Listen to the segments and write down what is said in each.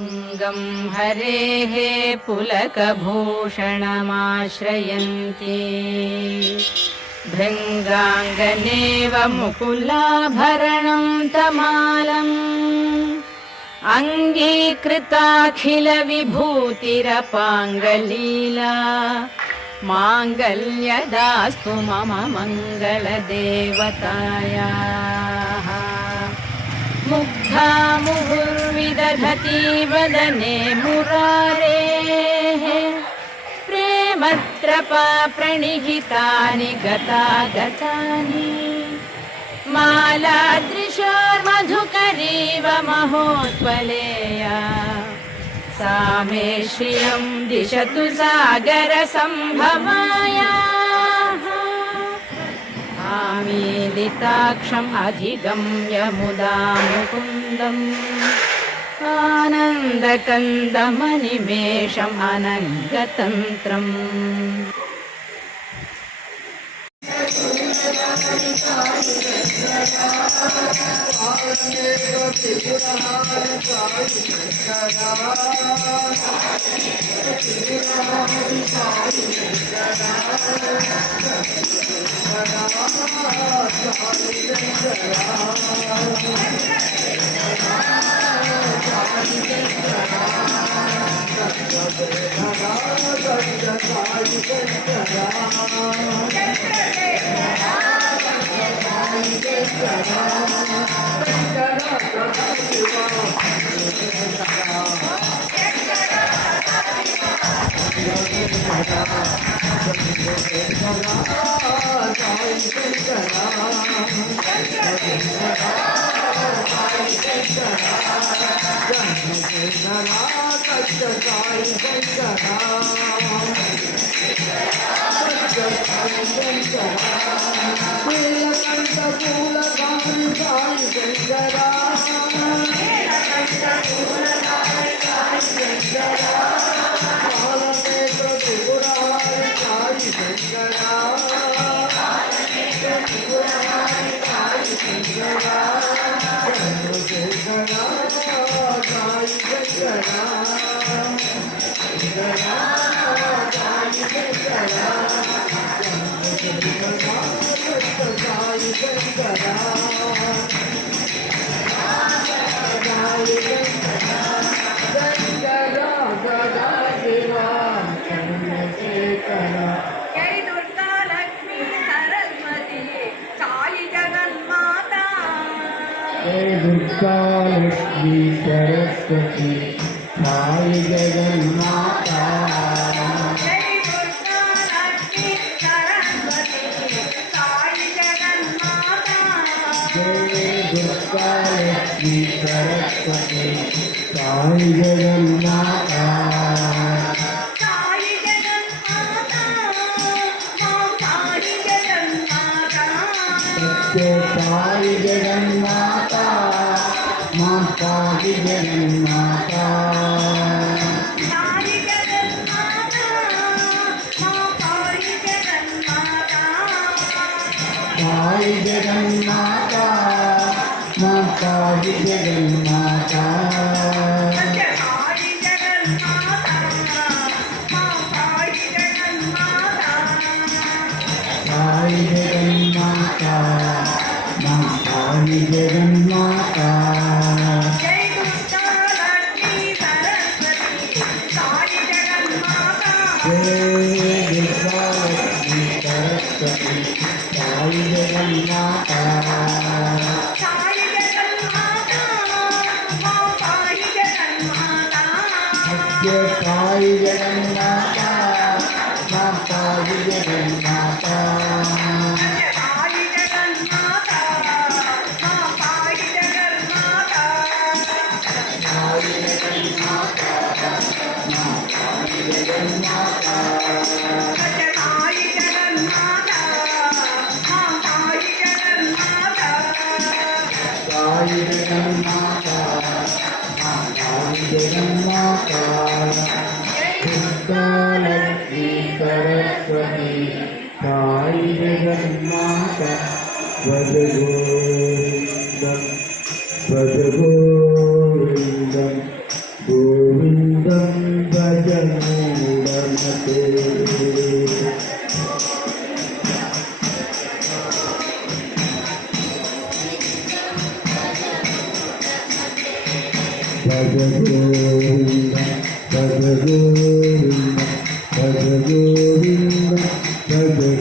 अङ्गं हरेः पुलकभूषणमाश्रयन्ति भृङ्गाङ्गनेव मुकुलाभरणं तमालम् अङ्गीकृताखिलविभूतिरपाङ्गलीला माङ्गल्यदास्तु मम मङ्गलदेवतायाः मुग्धा मुहुर्विदधति वदने मुरारेः प्रेमत्रपा प्रणिहितानि गतागतानि मालादृशोर्मधुकरीव महोत्पलेया सा मे श्रियं दिशतु सागरसम्भवायाः आमीलिताक्षम् अधिगम्य मुदा मुकुन्दम् आनन्दकन्दमनिमेषम् अनङ्गतन्त्रम् दुर्गा लक्ष्मी सरस्वती साई जगन्माता जय दुर्गा लक्ष्मी सरस्वती साई जगन्माता जय दुर्गा लक्ष्मी सरस्वती साई जगन्माता साई जगन्माता मां साई जगन्माता सत्य साई जगन्माता मां साई जगन्माता साई जगन्माता मां साई जगन्माता साई जगन्माता मां साई जगन्माता सत्य साई जगन्माता मां साई जगन्माता साई जगन्माता मां साई जगन्माता जय दुर्गा लक्ष्मी सरस्वती साई जगन्माता जय दुर्गा लक्ष्मी सरस्वती साई जगन्माता साई जगन्माता मां साई जगन्माता सत्य साई जगन्माता मां साई जगन्माता साई जगन्माता मां साई जगन्माता साई जगन्माता मां साई जगन्माता सत्य साई जगन्माता मां साई जगन्माता साई जगन्माता मां साई जगन्माता दुर्गा लक्ष्मी सरस्वती साई जगन्माता भज गोविन्दं भज गोविन्दं भज मूढमते भज गोविंद भज गोविंद भज गोविंद भज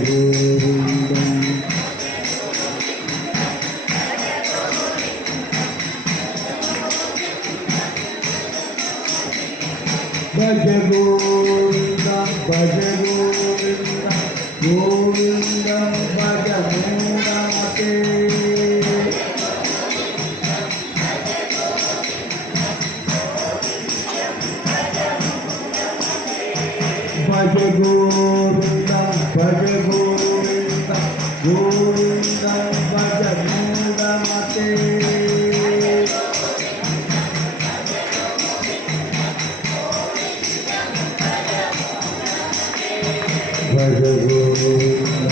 गोविंद भज गोविंद भज गोविंद गोविंद भज मूढमते भज गोविंद भज गोविंद गोविंद भज मूढमते भज गोविंद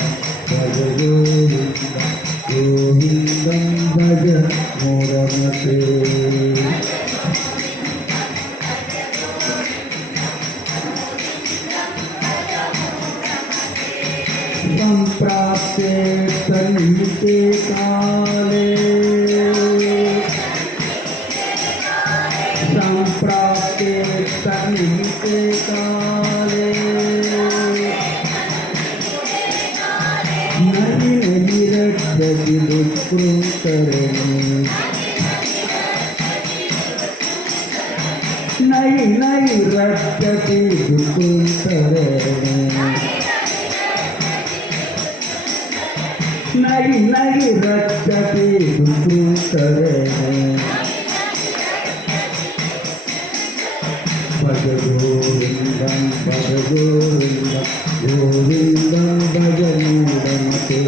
भज गोविंद गोविंदं भज मूढमते संप्राप्ते सन्निहिते काले संप्राप्ते सन्निहिते काले नहि नहि रक्षति दुष्कृतरणे नहि नहि रक्षति दुष्कृतरणे नहि नहि रक्षति दुष्कृतरणे भज गोविन्दं भज गोविन्दं गोविन्दं भज मूढमते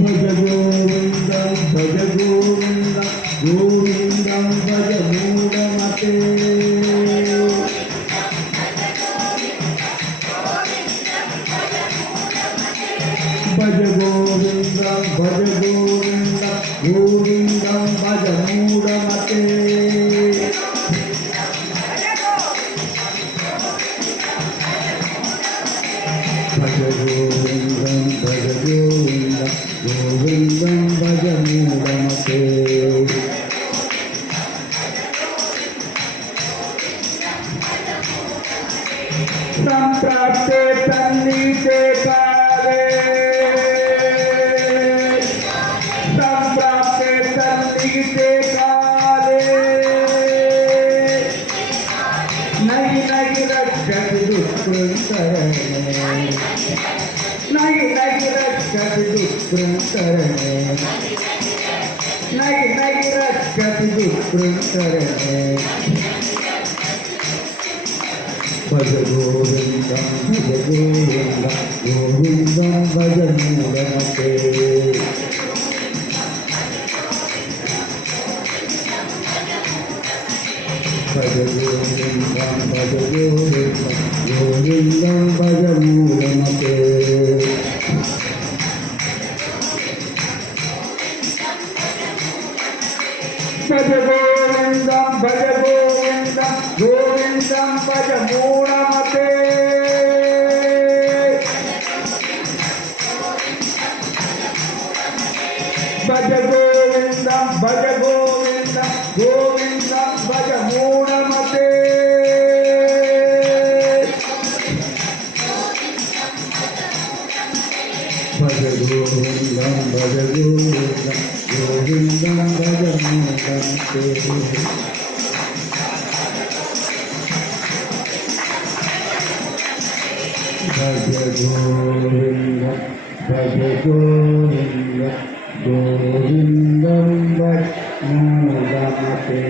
भज गोविन्दं भज गोविन्दं गोविन्दं भज मूढमते भज गोविन्दं भज गोविन्दं गोविन्दं भज मूढमते भज गोविन्दं भज गोविन्दं गोविन्दं भज मूढमते संप्राप्ते सन्निहिते काले संप्राप्ते सन्निहिते काले नहि नहि रक्षति दुष्कृतरणे नहि नहि रक्षति दुष्कृतरणे नहि नहि रक्षति दुष्कृतरणे भज गोविन्दं भज गोविन्दं गोविन्दं भज मूढमते भज गोविन्दं भज गोविन्दं गोविन्दं भज मूढमते भज गोविन्दं भज गोविन्दं गोविन्दं भज मूढमते भज गोविन्दं भज गोविन्दं गोविन्दं भज मूढमते भज गोविन्दं भज गोविन्दं गोविन्दं भज मूढमते भज गोविन्दं भज गोविन्दं गोविन्दं भज मूढमते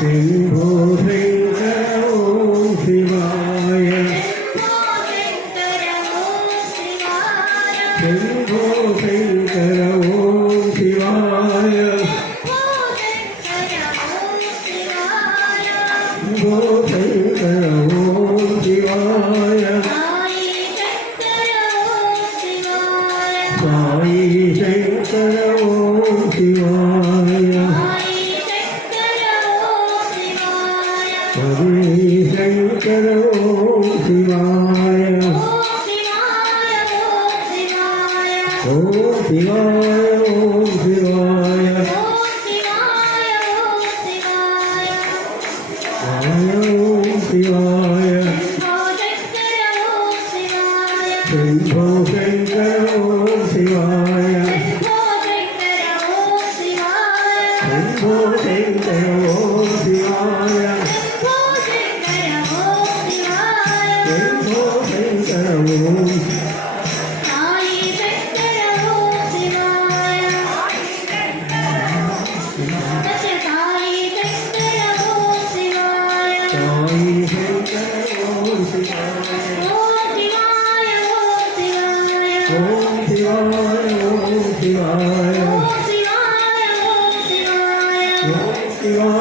శంభో శంకర ఓం శివాయ శంభో శంకర ఓం శివాయ శంభో శంకర ఓం శివాయ సాయి శంకర ఓం శివాయ హరి శంకర ఓం శివాయ ఓం శివాయ ఓం శివాయ ఓం శివాయ శంభో శంకర ఓం శివాయ శంభో శంకర ఓం శివాయ శంభో శంకర ఓం సాయి శంకర ఓం శివాయ ఓం శివాయ ఓం శివాయ ఓం శివాయ ఓం శివాయ ఓం శివాయ ఓం శివాయ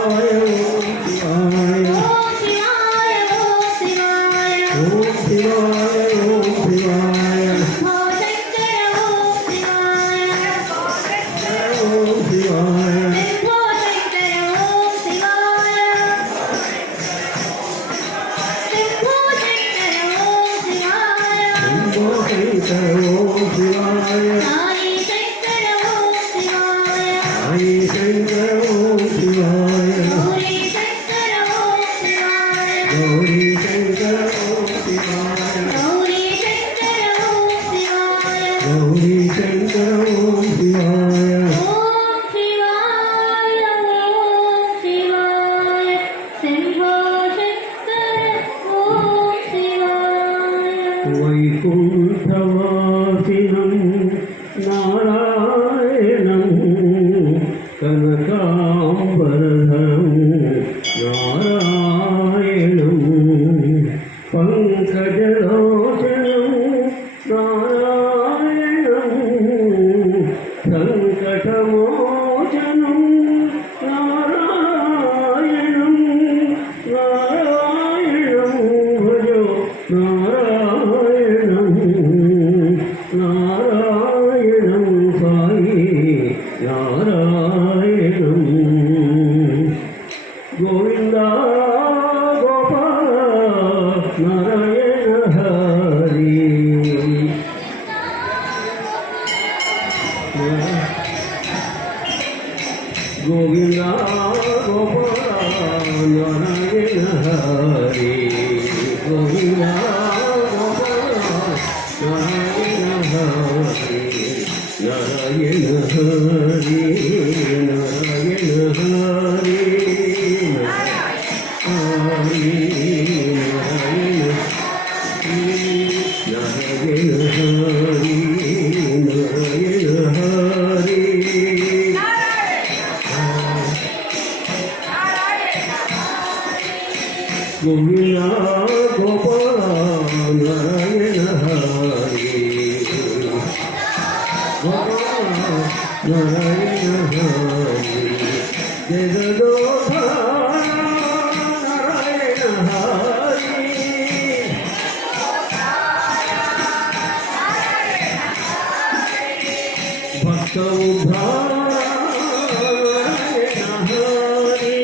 ఓం శివాయ ఓం శివాయ శంభో శంకర ఓం శివాయ సాయి శంకర ఓం శివాయ గౌరీ శంకర ఓం శివాయ గౌరీ శంకర ఓం శివాయ వైకుంఠవాసినం నారాయణం కనకాంబరధరం నారాయణం పంకజలోచనం నారాయణం సంకటమోచనం నారాయణం నారాయణం భజో నారాయణం నారాయణం సాయి నారాయణం గోవింద గోపాల నారాయణ హరి గోవింద గోపాల నారాయణ హరి గోవింద గోపాల నారాయణ హరి నారాయణ హరి నారాయణ హరి హరి నారాయణ నారాయణ హరి నారాయణ హరి గోవింద గోపాల నారాయణ హరి గోపాల నారాయణ హరి జగదోధార నారాయణ హరి భక్త ఉద్ధార నారాయణ హరి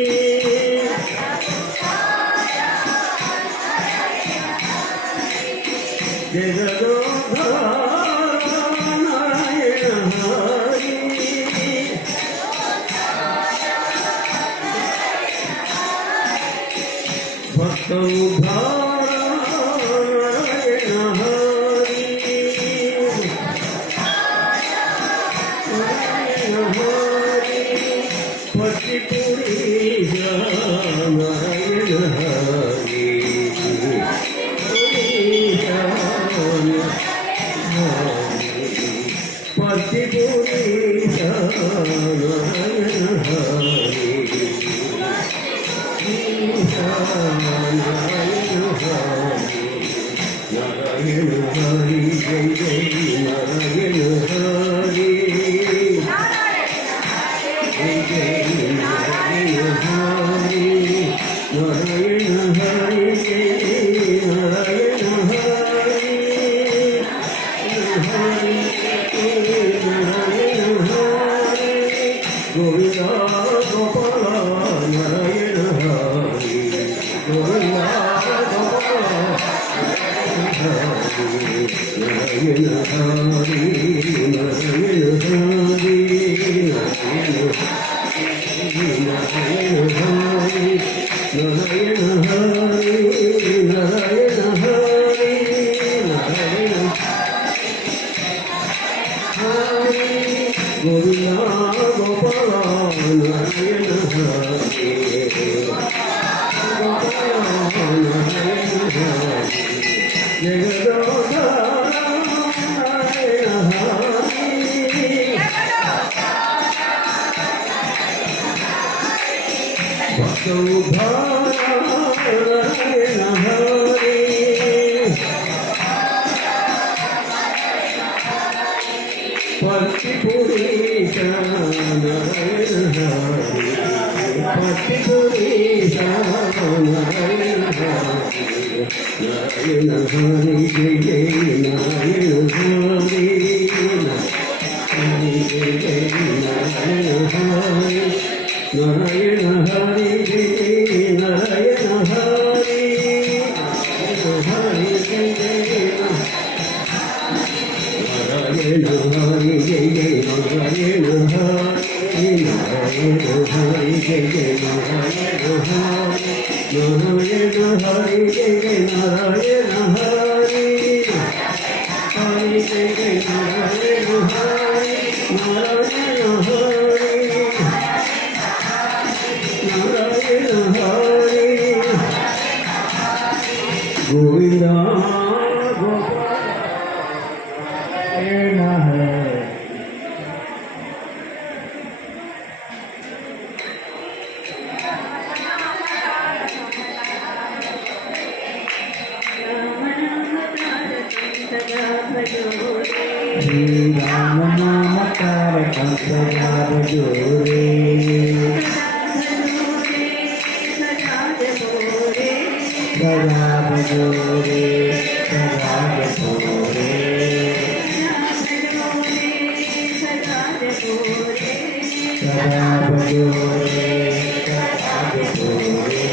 జగదోధార నారాయణ హరి భక్త ఉద్ధార నారాయణ హరి నారాయణ హరి పట్టిపురీశ నారాయణ హరి పట్టిపురీశ నారాయణ హరి जय जय नारायण हरि नारायण हरि जय नारायण हरि हरि नारायण हरि गोविंद गोपाल नारायण हरि गोविंद गोपाल नारायण हरि नारायण हरि नारायण हरि नारायण हरि नारायण हरि नारायण हरि गोविंद गोपाल नारायण हरि गोपाल नारायण हरि जगदाधार नारायण हरि भक्तोद्धार नारायण हरि पतिपुरीश नारायण हरि पतिपुरीश नारायण हरि नारायण हरि जय जय नारायण हरि जय जय नारायण हरि नारायण हरि जय जय नारायण हरि हरि जय जय नारायण हरि जय जय नारायण हरि नारायण हरि जय जय नारायण हरि नारायण हरि जय जय नारायण हरि हरि जय जय नारायण हरि नारायण हरि नारायण हरि गोविंद गोपाल हरि राम नाम तारकं सदा भजो रे सदा भजो रे सदा भजो रे सदा भजो रे सदा भजो रे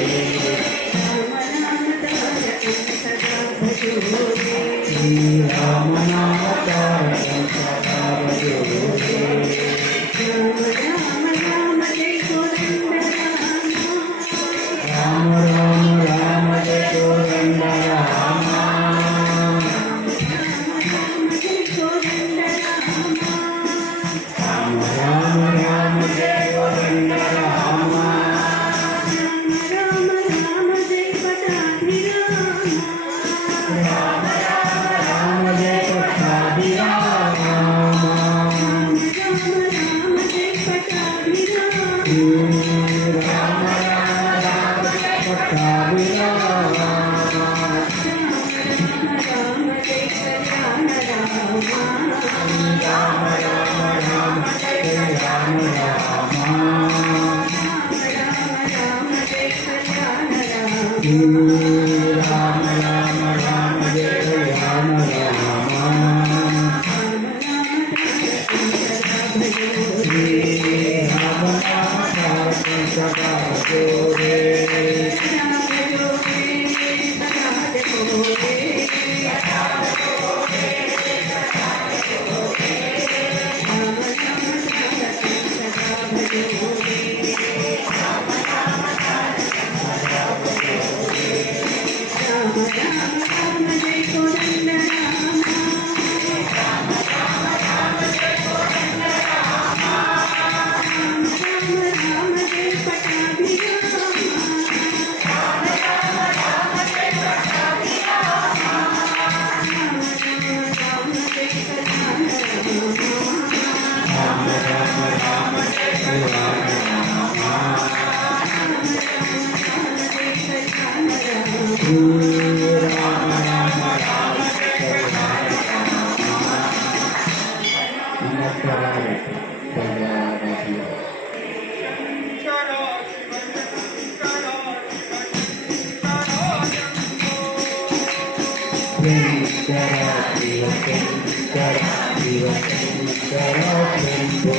राम नाम तारकं सदा भजो रे राम राम राम जय गोविंद राम राम राम राम जय गोविंद राम राम राम जय पट्टाभिराम राम राम पट्टाभिराम राम राम जय राम राम राम राम जय राम राम राम नाम तारकं सदा भजो रे Thank you. ಶಂಕರ ಶಿವಶಂಕರ ಶಿವಶಂಕರ ಶಂಭೋ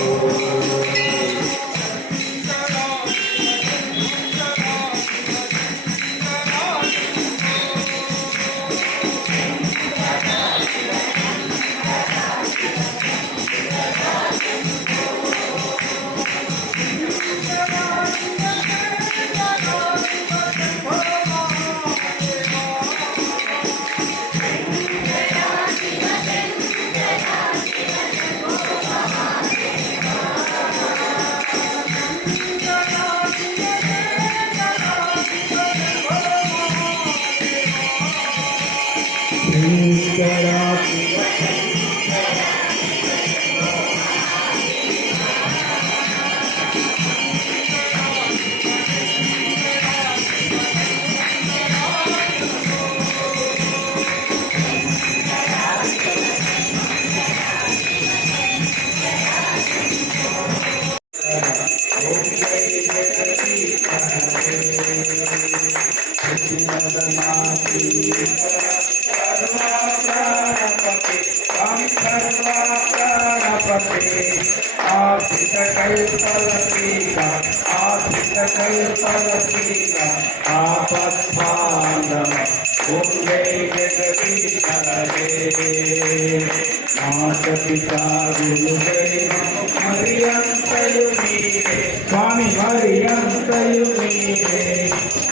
ಸ್ವಾಮಿ ಹರಿಯಂತಯು ನೀನೆ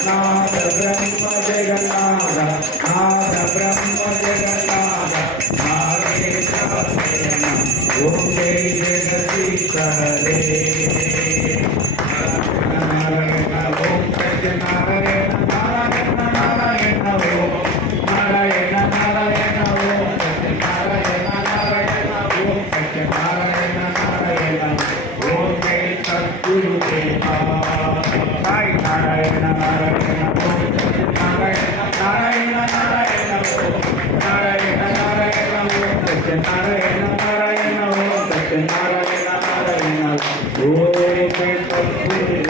ನಾದ ಬ್ರಹ್ಮ ಜಗನ್ನಾಥ ನಾದ ಬ್ರಹ್ಮ ಜಗನ್ನಾಥ ನಾಗೇಶ ಓಂ ಜೈ ಜಗದೀಶ ಹರೇ ನಾರಾಯಣ ಓಂ ಸತ್ಯನಾರಾಯಣ ನಾರಾಯಣ ನಾರಾಯಣ ಓಂ ನಾರಾಯಣ ನಾರಾಯಣ ಓಂ ಸತ್ಯನಾರಾಯಣ ನಾರಾಯಣ ಓಂ ಸತ್ಯನಾರಾಯಣ ನಾರಾಯಣ ಓಂ ಜೈ ಸದ್ಗುರುದೇವ ಸಾಯಿ ನಾರಾಯಣ ನಾರಾಯಣ ಓಂ ಸತ್ಯನಾರಾಯಣ ನಾರಾಯಣ ನಾರಾಯಣ ಓಂ ನಾರಾಯಣ ನಾರಾಯಣ ಓಂ ಸತ್ಯನಾರಾಯಣ ನಾರಾಯಣ ಓಂ ಸತ್ಯನಾರಾಯಣ ನಾರಾಯಣ ಓಂ ಜೈ ಸದ್ಗುರುದೇವ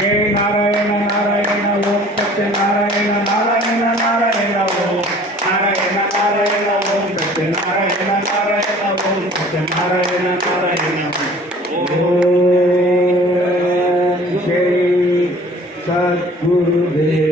ಜೈ ನಾರಾಯಣ ನಾರಾಯಣ ಓಂ ಸತ್ಯನಾರಾಯಣ ನಾರಾಯಣ ನಾರಾಯಣ ಓಂ ನಾರಾಯಣ ನಾರಾಯಣ ಓಂ ಸತ್ಯನಾರಾಯಣ ನಾರಾಯಣ ಓಂ ಸತ್ಯನಾರಾಯಣ ನಾರಾಯಣ ಓಂ ಜೈ ಸದ್ಗುರುದೇವ